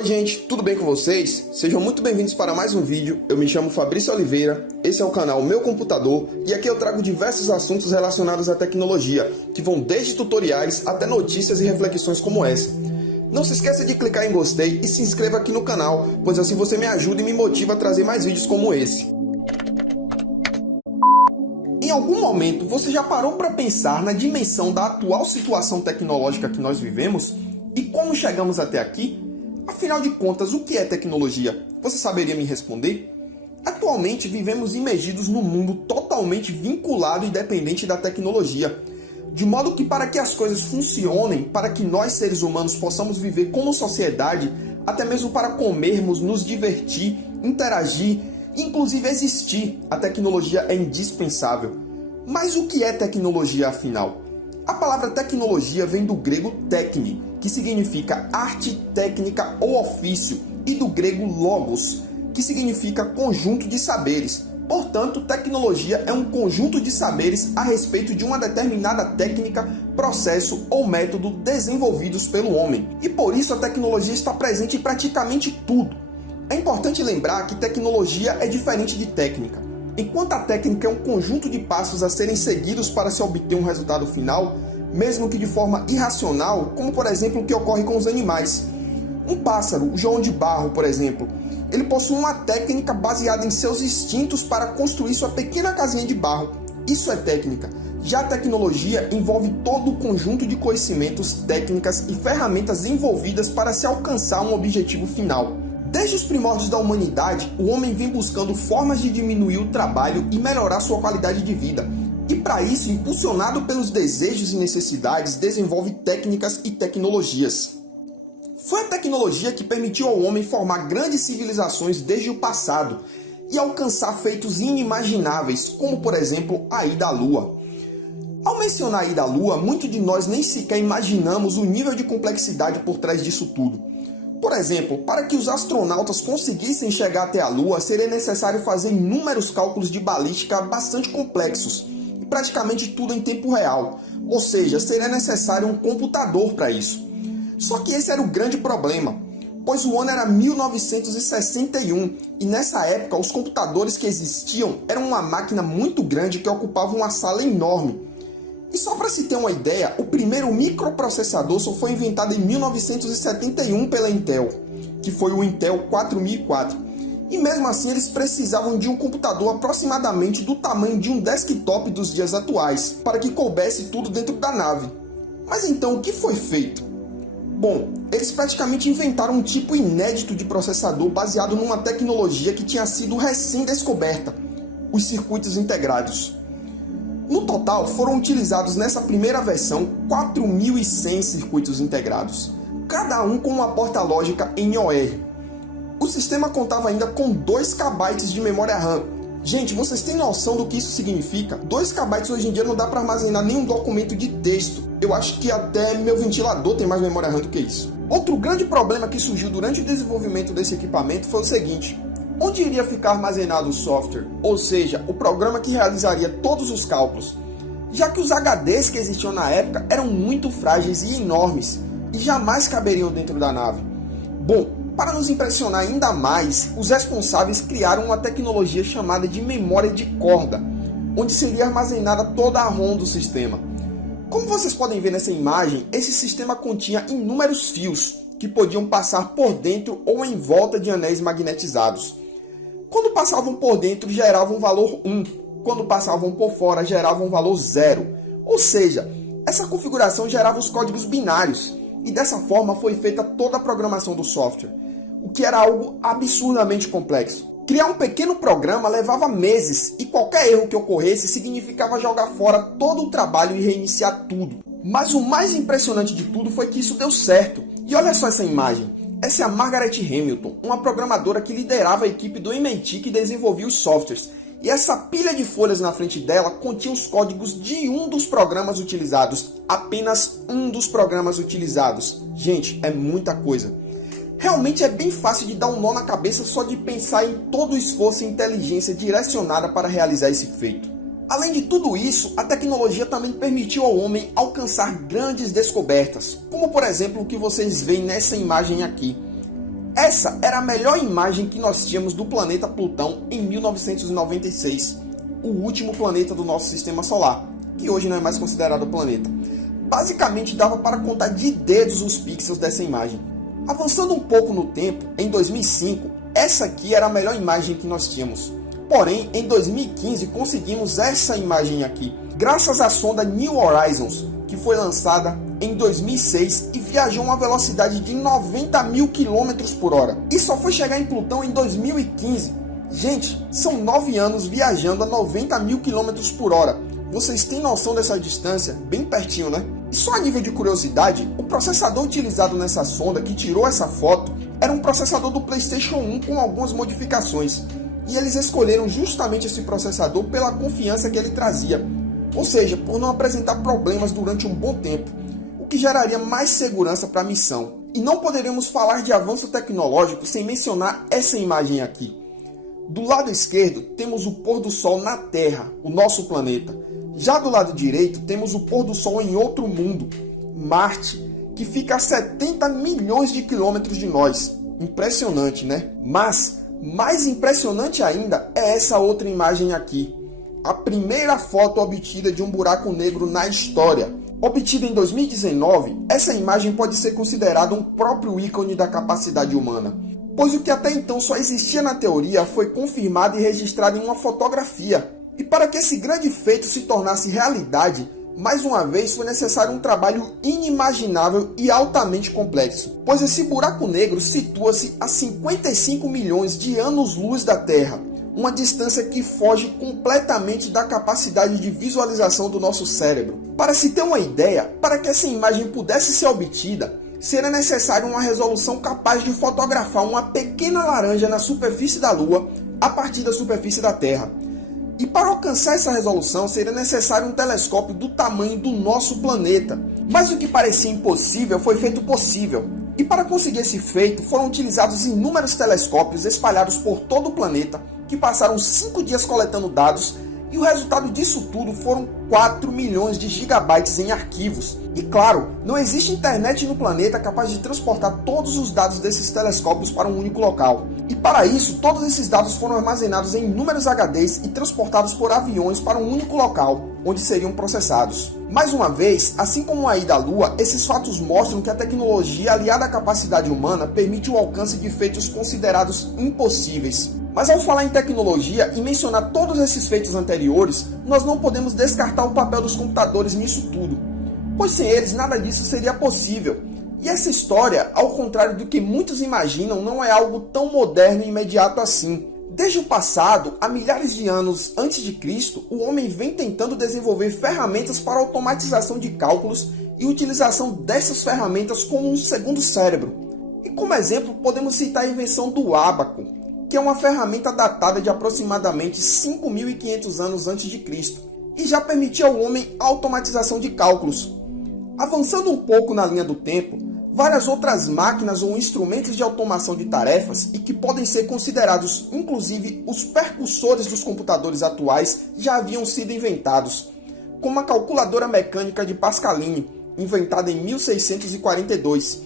Oi gente, tudo bem com vocês? Sejam muito bem-vindos para mais um vídeo. Eu me chamo Fabrício Oliveira, esse é o canal Meu Computador e aqui eu trago diversos assuntos relacionados à tecnologia, que vão desde tutoriais até notícias e reflexões como essa. Não se esqueça de clicar em gostei e se inscreva aqui no canal, pois assim você me ajuda e me motiva a trazer mais vídeos como esse. Em algum momento você já parou para pensar na dimensão da atual situação tecnológica que nós vivemos e como chegamos até aqui? Afinal de contas, o que é tecnologia? Você saberia me responder? Atualmente vivemos imergidos num mundo totalmente vinculado e dependente da tecnologia, de modo que para que as coisas funcionem, para que nós seres humanos possamos viver como sociedade, até mesmo para comermos, nos divertir, interagir, inclusive existir, a tecnologia é indispensável. Mas o que é tecnologia afinal? A palavra tecnologia vem do grego técne, que significa arte, técnica ou ofício, e do grego logos, que significa conjunto de saberes. Portanto, tecnologia é um conjunto de saberes a respeito de uma determinada técnica, processo ou método desenvolvidos pelo homem. E por isso a tecnologia está presente em praticamente tudo. É importante lembrar que tecnologia é diferente de técnica. Enquanto a técnica é um conjunto de passos a serem seguidos para se obter um resultado final, mesmo que de forma irracional, como por exemplo o que ocorre com os animais. Um pássaro, o João de Barro, por exemplo, ele possui uma técnica baseada em seus instintos para construir sua pequena casinha de barro. Isso é técnica. Já a tecnologia envolve todo o conjunto de conhecimentos, técnicas e ferramentas envolvidas para se alcançar um objetivo final. Desde os primórdios da humanidade, o homem vem buscando formas de diminuir o trabalho e melhorar sua qualidade de vida. E para isso, impulsionado pelos desejos e necessidades, desenvolve técnicas e tecnologias. Foi a tecnologia que permitiu ao homem formar grandes civilizações desde o passado e alcançar feitos inimagináveis, como por exemplo a ida à Lua. Ao mencionar a ida à Lua, muitos de nós nem sequer imaginamos o nível de complexidade por trás disso tudo. Por exemplo, para que os astronautas conseguissem chegar até a Lua, seria necessário fazer inúmeros cálculos de balística bastante complexos, e praticamente tudo em tempo real, ou seja, seria necessário um computador para isso. Só que esse era o grande problema, pois o ano era 1961, e nessa época os computadores que existiam eram uma máquina muito grande que ocupava uma sala enorme. E só para se ter uma ideia, o primeiro microprocessador só foi inventado em 1971 pela Intel, que foi o Intel 4004. E mesmo assim eles precisavam de um computador aproximadamente do tamanho de um desktop dos dias atuais, para que coubesse tudo dentro da nave. Mas então o que foi feito? Bom, eles praticamente inventaram um tipo inédito de processador baseado numa tecnologia que tinha sido recém-descoberta, os circuitos integrados. No total, foram utilizados nessa primeira versão 4.100 circuitos integrados, cada um com uma porta lógica NOR. O sistema contava ainda com 2 KB de memória RAM. Gente, vocês têm noção do que isso significa? 2 KB hoje em dia não dá para armazenar nenhum documento de texto. Eu acho que até meu ventilador tem mais memória RAM do que isso. Outro grande problema que surgiu durante o desenvolvimento desse equipamento foi o seguinte: onde iria ficar armazenado o software, ou seja, o programa que realizaria todos os cálculos, já que os HDs que existiam na época eram muito frágeis e enormes, e jamais caberiam dentro da nave. Bom, para nos impressionar ainda mais, os responsáveis criaram uma tecnologia chamada de memória de corda, onde seria armazenada toda a ROM do sistema. Como vocês podem ver nessa imagem, esse sistema continha inúmeros fios, que podiam passar por dentro ou em volta de anéis magnetizados. Quando passavam por dentro, geravam um valor 1. Quando passavam por fora, geravam um valor 0. Ou seja, essa configuração gerava os códigos binários. E dessa forma foi feita toda a programação do software, o que era algo absurdamente complexo. Criar um pequeno programa levava meses, e qualquer erro que ocorresse significava jogar fora todo o trabalho e reiniciar tudo. Mas o mais impressionante de tudo foi que isso deu certo. E olha só essa imagem. Essa é a Margaret Hamilton, uma programadora que liderava a equipe do MIT que desenvolvia os softwares. E essa pilha de folhas na frente dela continha os códigos de um dos programas utilizados. Apenas um dos programas utilizados. Gente, é muita coisa. Realmente é bem fácil de dar um nó na cabeça só de pensar em todo o esforço e inteligência direcionada para realizar esse feito. Além de tudo isso, a tecnologia também permitiu ao homem alcançar grandes descobertas, como por exemplo o que vocês veem nessa imagem aqui. Essa era a melhor imagem que nós tínhamos do planeta Plutão em 1996, o último planeta do nosso sistema solar, que hoje não é mais considerado planeta. Basicamente dava para contar de dedos os pixels dessa imagem. Avançando um pouco no tempo, em 2005, essa aqui era a melhor imagem que nós tínhamos. Porém, em 2015 conseguimos essa imagem aqui, graças à sonda New Horizons, que foi lançada em 2006 e viajou a uma velocidade de 90 mil km por hora. E só foi chegar em Plutão em 2015. Gente, são 9 anos viajando a 90 mil km por hora. Vocês têm noção dessa distância? Bem pertinho, né? E só a nível de curiosidade, o processador utilizado nessa sonda que tirou essa foto era um processador do PlayStation 1 com algumas modificações. E eles escolheram justamente esse processador pela confiança que ele trazia. Ou seja, por não apresentar problemas durante um bom tempo, o que geraria mais segurança para a missão. E não poderíamos falar de avanço tecnológico sem mencionar essa imagem aqui. Do lado esquerdo temos o pôr do sol na Terra, o nosso planeta. Já do lado direito temos o pôr do sol em outro mundo, Marte, que fica a 70 milhões de quilômetros de nós. Impressionante, né? Mas mais impressionante ainda é essa outra imagem aqui. A primeira foto obtida de um buraco negro na história. Obtida em 2019, essa imagem pode ser considerada um próprio ícone da capacidade humana, pois o que até então só existia na teoria foi confirmado e registrado em uma fotografia. E para que esse grande feito se tornasse realidade, mais uma vez foi necessário um trabalho inimaginável e altamente complexo, pois esse buraco negro situa-se a 55 milhões de anos-luz da Terra, uma distância que foge completamente da capacidade de visualização do nosso cérebro. Para se ter uma ideia, para que essa imagem pudesse ser obtida, seria necessário uma resolução capaz de fotografar uma pequena laranja na superfície da Lua a partir da superfície da Terra. E para alcançar essa resolução seria necessário um telescópio do tamanho do nosso planeta. Mas o que parecia impossível foi feito possível. E para conseguir esse feito foram utilizados inúmeros telescópios espalhados por todo o planeta, que passaram 5 dias coletando dados, e o resultado disso tudo foram 4 milhões de gigabytes em arquivos. E claro, não existe internet no planeta capaz de transportar todos os dados desses telescópios para um único local. E para isso, todos esses dados foram armazenados em inúmeros HDs e transportados por aviões para um único local, onde seriam processados. Mais uma vez, assim como a ida à Lua, esses fatos mostram que a tecnologia aliada à capacidade humana permite o alcance de feitos considerados impossíveis. Mas ao falar em tecnologia e mencionar todos esses feitos anteriores, nós não podemos descartar o papel dos computadores nisso tudo, pois sem eles nada disso seria possível. E essa história, ao contrário do que muitos imaginam, não é algo tão moderno e imediato assim. Desde o passado, há milhares de anos antes de Cristo, o homem vem tentando desenvolver ferramentas para automatização de cálculos e utilização dessas ferramentas como um segundo cérebro. E como exemplo, podemos citar a invenção do ábaco, que é uma ferramenta datada de aproximadamente 5.500 anos antes de Cristo, e já permitia ao homem a automatização de cálculos. Avançando um pouco na linha do tempo, várias outras máquinas ou instrumentos de automação de tarefas, e que podem ser considerados inclusive os precursores dos computadores atuais, já haviam sido inventados, como a calculadora mecânica de Pascaline, inventada em 1642,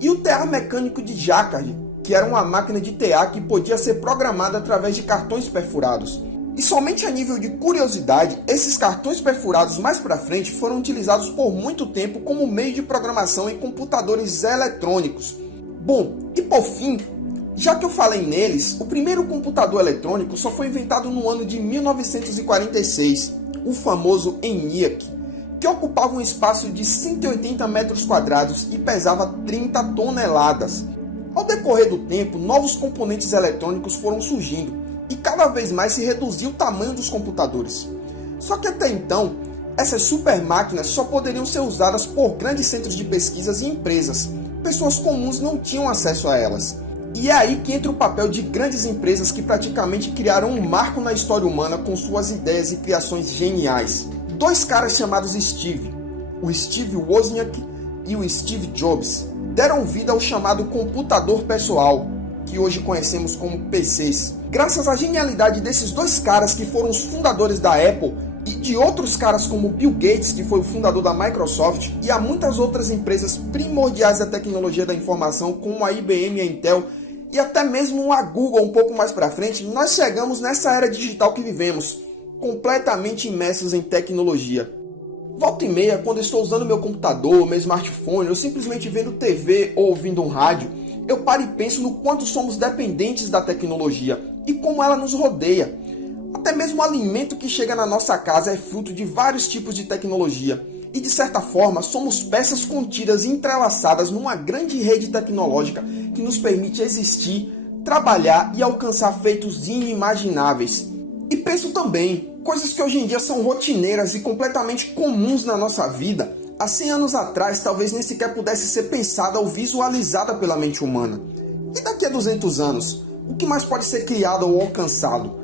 e o tear mecânico de Jacquard, que era uma máquina de tear que podia ser programada através de cartões perfurados. E somente a nível de curiosidade, esses cartões perfurados mais para frente foram utilizados por muito tempo como meio de programação em computadores eletrônicos. Bom, e por fim, já que eu falei neles, o primeiro computador eletrônico só foi inventado no ano de 1946, o famoso ENIAC, que ocupava um espaço de 180 metros quadrados e pesava 30 toneladas. Ao decorrer do tempo, novos componentes eletrônicos foram surgindo e cada vez mais se reduziu o tamanho dos computadores. Só que até então, essas super máquinas só poderiam ser usadas por grandes centros de pesquisas e empresas. Pessoas comuns não tinham acesso a elas. E é aí que entra o papel de grandes empresas que praticamente criaram um marco na história humana com suas ideias e criações geniais. Dois caras chamados Steve, o Steve Wozniak e o Steve Jobs, deram vida ao chamado computador pessoal, que hoje conhecemos como PCs. Graças à genialidade desses dois caras que foram os fundadores da Apple e de outros caras como Bill Gates, que foi o fundador da Microsoft, e a muitas outras empresas primordiais da tecnologia da informação, como a IBM e a Intel, e até mesmo a Google um pouco mais para frente, nós chegamos nessa era digital que vivemos, completamente imersos em tecnologia. Volta e meia, quando estou usando meu computador, meu smartphone, ou simplesmente vendo TV ou ouvindo um rádio, eu paro e penso no quanto somos dependentes da tecnologia e como ela nos rodeia. Até mesmo o alimento que chega na nossa casa é fruto de vários tipos de tecnologia. E de certa forma, somos peças contidas e entrelaçadas numa grande rede tecnológica que nos permite existir, trabalhar e alcançar feitos inimagináveis. E penso também, coisas que hoje em dia são rotineiras e completamente comuns na nossa vida, há 100 anos atrás talvez nem sequer pudesse ser pensada ou visualizada pela mente humana. E daqui a 200 anos, o que mais pode ser criado ou alcançado?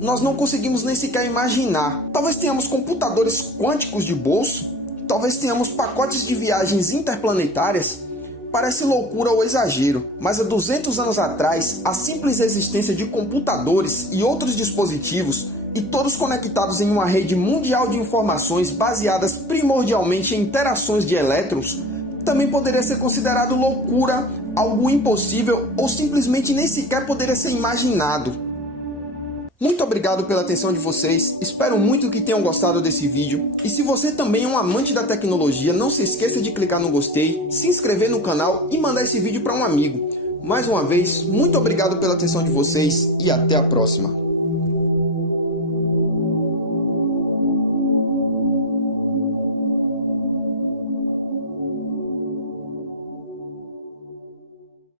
Nós não conseguimos nem sequer imaginar. Talvez tenhamos computadores quânticos de bolso, talvez tenhamos pacotes de viagens interplanetárias. Parece loucura ou exagero, mas há 200 anos atrás, a simples existência de computadores e outros dispositivos, e todos conectados em uma rede mundial de informações baseadas primordialmente em interações de elétrons, também poderia ser considerado loucura, algo impossível ou simplesmente nem sequer poderia ser imaginado. Muito obrigado pela atenção de vocês, espero muito que tenham gostado desse vídeo, e se você também é um amante da tecnologia, não se esqueça de clicar no gostei, se inscrever no canal e mandar esse vídeo para um amigo. Mais uma vez, muito obrigado pela atenção de vocês e até a próxima.